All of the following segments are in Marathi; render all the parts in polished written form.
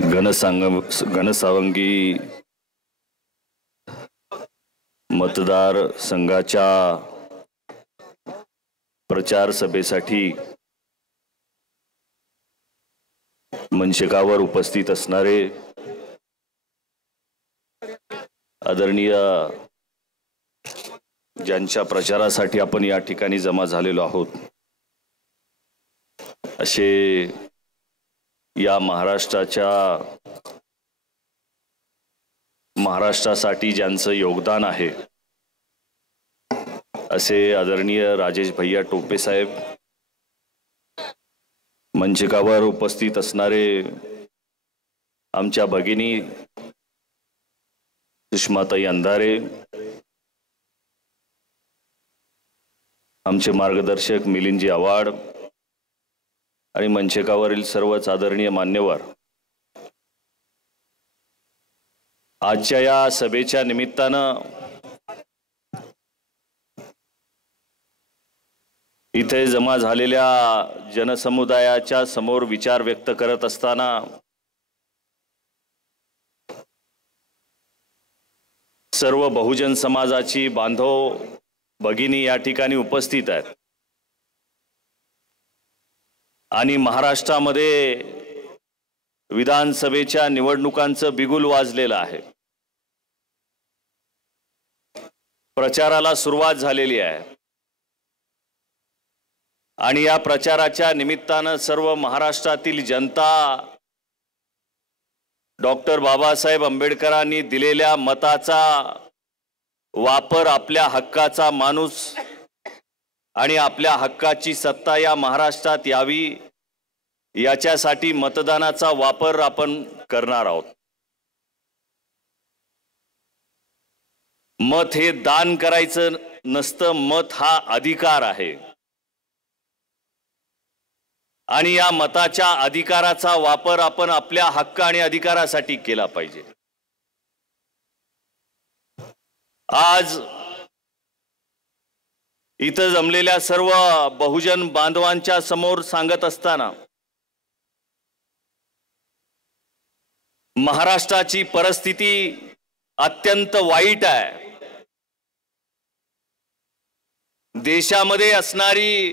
घनसावंगी मतदार संघाच्या प्रचार सभेसाठी मंचकावर उपस्थित असणारे आदरणीय ज्यांच्या प्रचारासाठी आपण या ठिकाणी जमा झालेलो आहोत, असे या महाराष्ट्रासाठी ज्यांचं योगदान आहे असे आदरणीय राजेश भैया टोपे साहेब, मंचकावर उपस्थित असणारे आमच्या भगिनी सुषमाताई अंधारे, आमचे मार्गदर्शक मिलिंदजी आव्हाड आणि मंचकावरील सर्वच आदरणीय मान्यवर, आजच्या या सभेच्या निमित्तानं इथे जमा झालेल्या जनसमुदायाच्या समोर विचार व्यक्त करत असताना सर्व बहुजन समाजाची बांधव भगिनी या ठिकाणी उपस्थित आहेत आणि महाराष्ट्रामध्ये विधानसभेच्या निवडणुकांचं बिगुल वाजलेलं आहे। प्रचाराला सुरुवात झालेली आहे आणि या प्रचाराच्या निमित्तानं सर्व महाराष्ट्रातील जनता डॉक्टर बाबासाहेब आंबेडकरांनी दिलेल्या मताचा वापर, आपल्या हक्काचा माणूस आणि आपल्या हक्काची सत्ता या महाराष्ट्रात यावी याच्यासाठी मतदानाचा वापर आपण करणार आहोत। मत हे दान करायचं नसतं, मत हा अधिकार आहे आणि या मताच्या अधिकाराचा वापर आपण आपल्या हक्क आणि अधिकारासाठी केला पाहिजे। आज इथं जमलेल्या सर्व बहुजन बांधवांच्या समोर सांगत असताना महाराष्ट्राची परिस्थिती अत्यंत वाईट आहे। देशामध्ये असणारी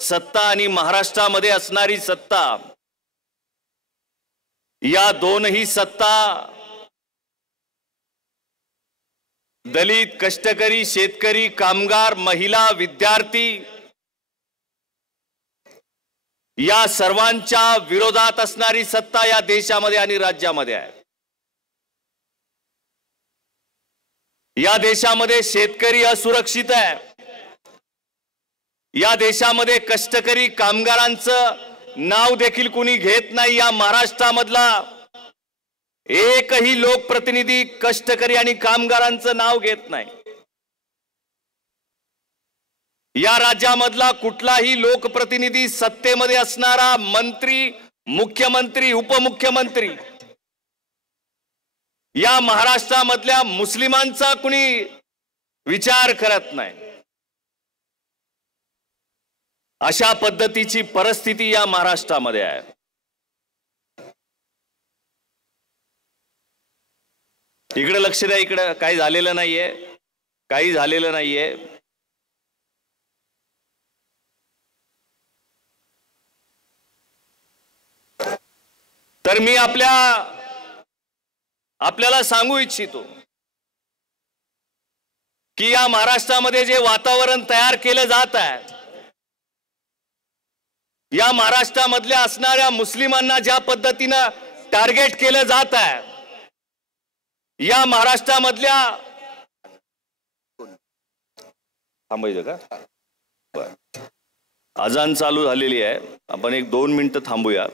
सत्ता आणि महाराष्ट्रामध्ये असणारी सत्ता, या दोनही सत्ता दलित, कष्टकरी, शेतकरी, कामगार, महिला, विद्यार्थी या सर्वांच्या विरोधात असणारी सत्ता या देशामध्ये आणि राज्यामध्ये आहे। या देशामध्ये शेतकरी असुरक्षित आहे। या देशामध्ये कष्टकरी कामगारांचं नाव देखील कुणी घेत नाही। या महाराष्ट्रामधला एकही लोकप्रतिनिधी कष्टकरी आणि कामगारांचं नाव घेत नाही। या राज्यामधला कुठलाही लोकप्रतिनिधी, सत्तेमध्ये असणारा मंत्री, मुख्यमंत्री, उपमुख्यमंत्री या महाराष्ट्रामधल्या मुस्लिमांचा कुणी विचार करत नाही। अशा पद्धतीची परिस्थिती या महाराष्ट्रामध्ये आहे। इकडे लक्ष द्या, इकडे काही झालेलं नाहीये, काही झालेलं नाहीये। तर मी आपल्याला सांगू इच्छितो की या महाराष्ट्रामध्ये जे वातावरण तयार केलं जात आहे, या महाराष्ट्रामधल्या असणाऱ्या मुस्लिमांना ज्या पद्धतीनं टार्गेट केलं जात आहे, या महाराष्ट्रामधल्या थांबायचं का? अजान चालू झालेली आहे, आपण 1-2 मिनिटं थांबूया।